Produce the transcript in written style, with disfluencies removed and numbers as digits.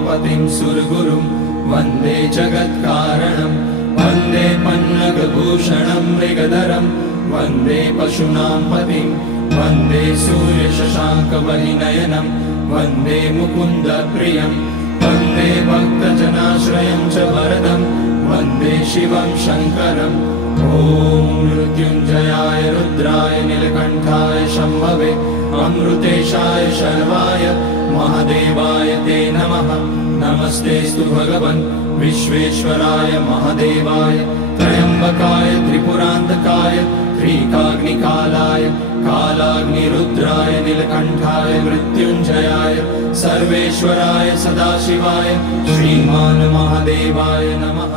उमापतिं सुरगुरुं वन्दे जगत्कारणं वन्दे पन्नगभूषणं मृगधरं वन्दे पशूनां पतिं वन्दे सूर्यशशाङ्कवलिनयनं वन्दे मुकुन्दप्रियं वन्दे भक्तजनाश्रयं च वरदं वन्दे शिवं शङ्करम् ॐ मृत्युञ्जयाय रुद्राय नीलकण्ठाय शम्भवे अमृतेशाय शर्वाय महादेवाय ते नमः। नमस्तेस्तु भगवन् विश्वेश्वराय महादेवाय त्र्यम्बकाय त्रिपुरान्तकाय त्रिकाग्निकालाय कालाग्निरुद्राय नीलकण्ठाय मृत्युञ्जयाय सर्वेश्वराय सदाशिवाय श्रीमान् महादेवाय नमः।